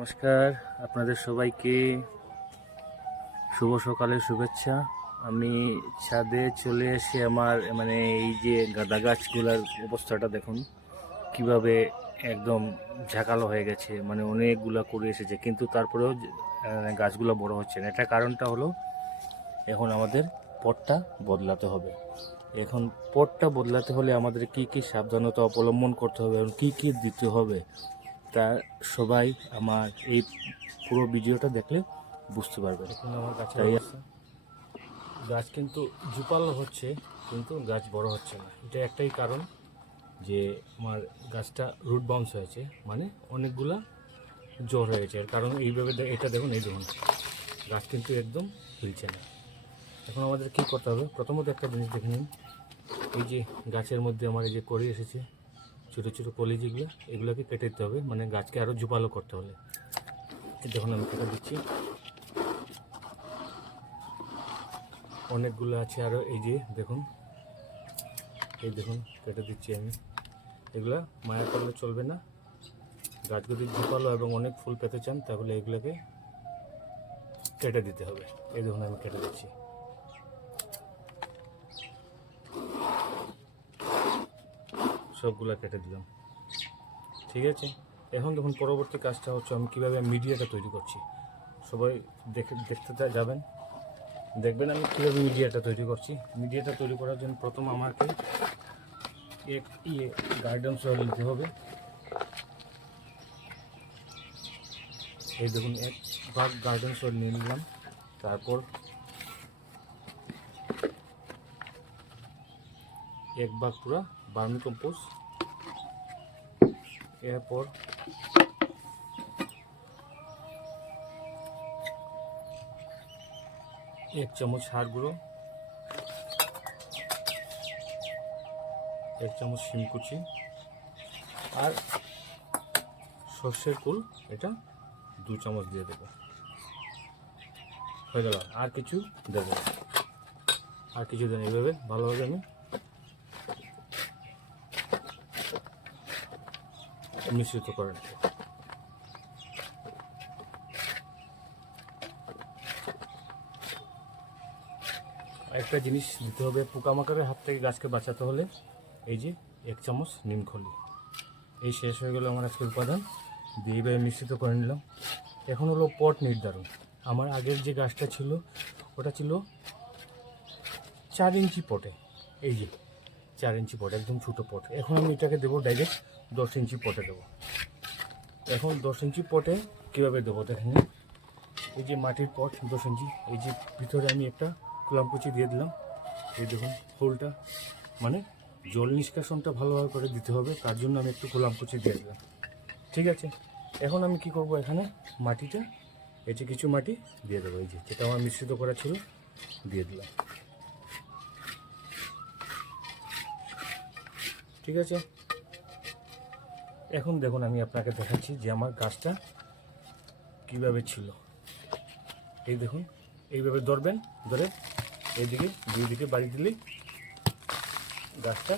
নমস্কার, আপনাদের সবাইকে শুভ সকালের শুভেচ্ছা। আমি ছাদে চলে এসে আমার মানে এই যে গাঁদা গাছগুলোর অবস্থাটা দেখুন, কীভাবে একদম ঝাঁকালো হয়ে গেছে মানে অনেকগুলা করে এসেছে, কিন্তু তারপরেও গাছগুলো বড় হচ্ছে না। এটা কারণটা হলো, এখন আমাদের পটটা বদলাতে হবে। এখন পটটা বদলাতে হলে আমাদের কি কি সাবধানতা অবলম্বন করতে হবে এবং কি কি দিতে হবে? তা সবাই আমার এই পুরো ভিডিওটা দেখলে বুঝতে পারবে। এখন আমার অবস্থা। গাছ কিন্তু জুপাল হচ্ছে কিন্তু গাছ বড় হচ্ছে না। এটা একটাই কারণ যে আমার গাছটা রুট বাউন্স হয়েছে মানে অনেকগুলা জ্বর হয়েছে এর কারণ এইভাবে এটা দেখুন এই দেখুন। গাছ কিন্তু একদম হিলছে না। এখন আমাদের কী করতে হবে? প্রথমত একটা জিনিস দেখে নিন। এই যে গাছের মধ্যে আমার এই যে করি এসেছে ছোটো ছোটো কলি যেগুলো, এগুলোকে কেটে দিতে হবে। মানে গাছকে আরও ঝুপালো করতে হলে। দেখুন আমি কেটে দিচ্ছি। অনেকগুলো আছে আরও এই যে দেখুন। এই দেখুন, কেটে দিচ্ছি আমি। এগুলা মায়া করলে চলবে না। গাছ যদি ঝুপালো এবং অনেক ফুল পেতে চান, তাহলে এগুলোকে কেটে দিতে হবে। এই দেখুন আমি কেটে দিচ্ছি। সবগুলা কেটে দিলাম। ঠিক আছে? এখন দেখুন, পরবর্তী কাজটা হচ্ছে আমি কীভাবে মিডিয়াটা তৈরি করছি। সবাই দেখে, দেখতে যাবেন। দেখবেন আমি কীভাবে মিডিয়াটা তৈরি করছি। মিডিয়াটা তৈরি করার জন্য প্রথম আমাকে এক ইয়ে গার্ডেন সয়েল নিতে হবে। এই দেখুন, এক ভাগ গার্ডেন সয়েল নিয়ে নিলাম। তারপর এক ভাগ পুরা বার্মি কম্পোস্ট এরপর এক চামচ হাড় গুঁড়ো, এক চামচ শিমকুচি আর সর্ষের ফুল এটা দু চামচ দিয়ে দেবো হয়ে গেল, আর কিছু দেবো। আর কিছু দেন এইভাবে ভালোভাবে আমি মিশ্রিত করে একটা জিনিস দিতে হবে পোকামাকড়ের হাত থেকে গাছকে বাঁচাতে হলে। এই যে এক চামচ নিমখলি এই শেষ হয়ে গেল আমার আজকের উপাদান। দিয়ে এইভাবে মিশ্রিত করে নিলাম। এখন হলো পট নির্ধারণ। আমার আগের যে গাছটা ছিল, ওটা ছিল চার ইঞ্চি পটে। এই যে চার ইঞ্চি পট, একদম ছোটো পট। এখন আমি এটাকে দেবো ডাইরেক্ট দশ ইঞ্চি পটে দেবো। এখন দশ ইঞ্চি পটে কীভাবে দেবো দেখেন? এই যে মাটির পট, দশ ইঞ্চি। এই যে ভিতরে আমি একটা কুলামকুচি দিয়ে দিলাম। এই দেখুন, ফুলটা মানে জল নিষ্কাশনটা ভালোভাবে করে দিতে হবে, তার জন্য আমি একটু কুলামকুচি দিয়ে দিলাম। ঠিক আছে? এখন আমি কি করব এখানে? মাটিটা এই যে কিছু মাটি দিয়ে দেবো, এই যে যেটা আমার মিশ্রিত করা ছিল, দিয়ে দিলাম। ঠিক আছে? এখন দেখুন, আমি আপনাকে দেখাচ্ছি যে আমার গাছটা কীভাবে ছিল। এই দেখুন, এইভাবে ধরবেন, ধরে এইদিকে দুই দিকে বাড়ি দিলেই গাছটা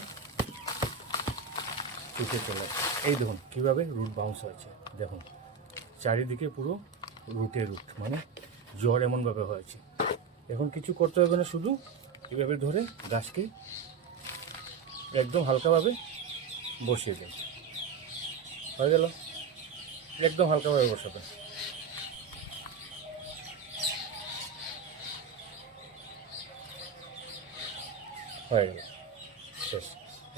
চুকে চলে এই দেখুন, কীভাবে রুট বাউন্স হয়েছে। দেখুন, চারিদিকে পুরো রুটে রুট মানে জ্বর এমনভাবে হয়েছে। এখন কিছু করতে হবে না, শুধু এভাবে ধরে গাছকে একদম হালকাভাবে বসিয়ে দিন। হয়ে গেল? একদম হালকাভাবে বসাবেন হয়ে গেল। শেষ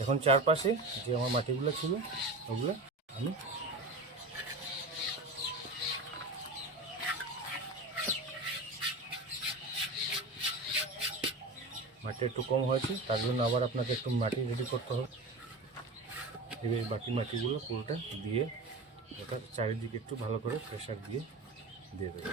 এখন চারপাশে যে আমার মাটিগুলো ছিল, ওগুলো আমি মাটি একটু কম হয়েছে, তার জন্য আবার আপনাকে একটু মাটি রেডি করতে হবে। এবার বাকি মাটিগুলো পুরোটা দিয়ে ওটা চারিদিকে একটু ভালো করে প্রেশার দিয়ে দিয়ে দেবে।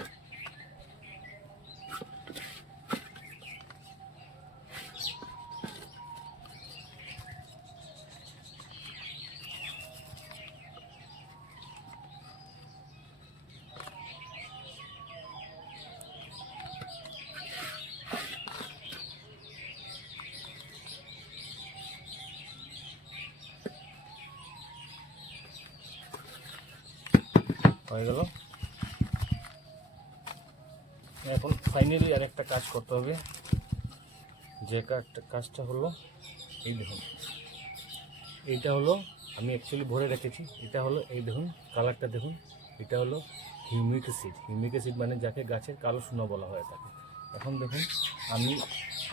হয়ে গেল। এখন ফাইনালি আর একটা কাজ করতে হবে। যে কাজটা কাজটা হলো এই দেখুন। এইটা হলো আমি অ্যাকচুয়ালি ভরে রেখেছি। এটা হলো এই দেখুন কালারটা দেখুন। এটা হলো হিউমিক অ্যাসিড হিউমিক অ্যাসিড মানে যাকে গাছের কালো সোনা বলা হয় থাকে। এখন দেখুন, আমি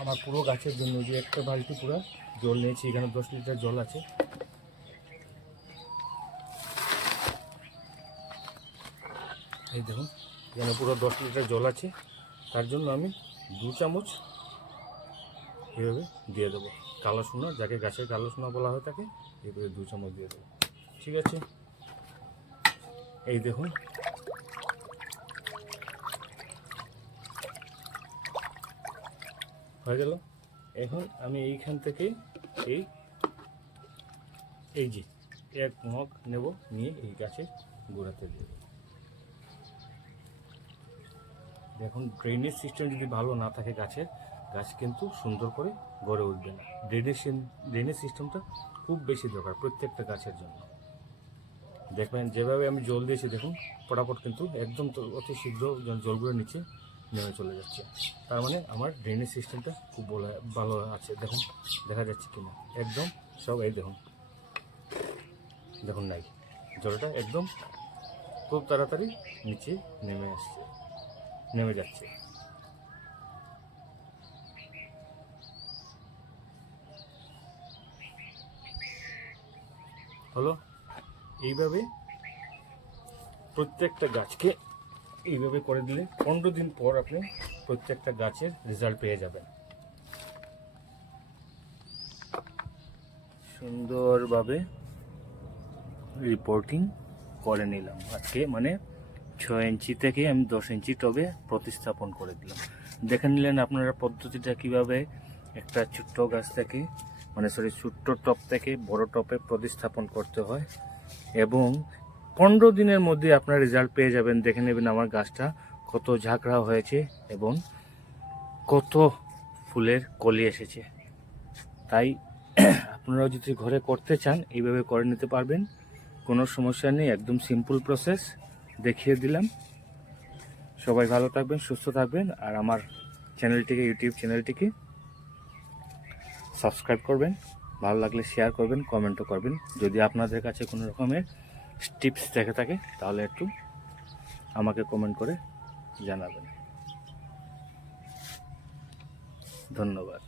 আমার পুরো গাছের জন্য যে একটা বালতি পুরো জল নিয়েছি, এখানে দশ লিটার জল আছে। এই দেখুন, এখানে পুরো দশ লিটার জল আছে। তার জন্য আমি দু চামচ এভাবে দিয়ে দেবো। কালো সোনা যাকে গাছের কালো সোনা বলা হয় তাকে এভাবে দু চামচ দিয়ে দেবো। ঠিক আছে? এই দেখুন। হয়ে গেল। এখন আমি এইখান থেকে এই এই যে এক মগ নেব, নিয়ে এই গাছের গোড়াতে দিয়ে দেবো। দেখুন ড্রেনেজ সিস্টেম যদি ভালো না থাকে গাছের, গাছ কিন্তু সুন্দর করে গড়ে উঠবে না। ড্রেনেজ ড্রেনেজ সিস্টেমটা খুব বেশি দরকার প্রত্যেকটা গাছের জন্য। দেখবেন, যেভাবে আমি জল দিয়েছি, দেখুন ফটাফট কিন্তু একদম অতি শীঘ্র জলগুলো নিচে নেমে চলে যাচ্ছে। তার মানে আমার ড্রেনেজ সিস্টেমটা খুব ভালো আছে। দেখুন, দেখা যাচ্ছে কিনা? একদম সব, এই দেখুন। দেখুন, নাই। জলটা একদম খুব তাড়াতাড়ি নিচে নেমে আসছে। নেমে যাচ্ছে। হলো, এইভাবে প্রত্যেকটা গাছকে এইভাবে করে দিলে পনেরো দিন পর আপনি প্রত্যেকটা গাছের রেজাল্ট পেয়ে যাবেন। সুন্দরভাবে রিপোর্টিং করে নিলাম। আজকে মানে ছয় ইঞ্চি থেকে আমি দশ ইঞ্চি টবে প্রতিস্থাপন করে দিলাম। দেখে নিলেন আপনারা পদ্ধতিটা কীভাবে একটা ছোট্ট গাছ থেকে মানে সরি ছোট্ট টপ থেকে বড় টপে প্রতিস্থাপন করতে হয় এবং পনেরো দিনের মধ্যে আপনার রেজাল্ট পেয়ে যাবেন। দেখে নেবেন আমার গাছটা কত ঝাঁকড়া হয়েছে এবং কত ফুলের কলি এসেছে। তাই আপনারা যদি ঘরে করতে চান, এইভাবে করে নিতে পারবেন। কোনো সমস্যা নেই, একদম সিম্পল প্রসেস দেখিয়ে দিলাম। সবাই ভালো থাকবেন, সুস্থ থাকবেন, আর আমার চ্যানেলটিকে, ইউটিউব চ্যানেলটিকে সাবস্ক্রাইব করবেন। ভালো লাগলে শেয়ার করবেন, কমেন্টও করবেন। যদি আপনাদের কাছে কোনো রকমের টিপস দেখে থাকে, তাহলে একটু আমাকে কমেন্ট করে জানাবেন। ধন্যবাদ।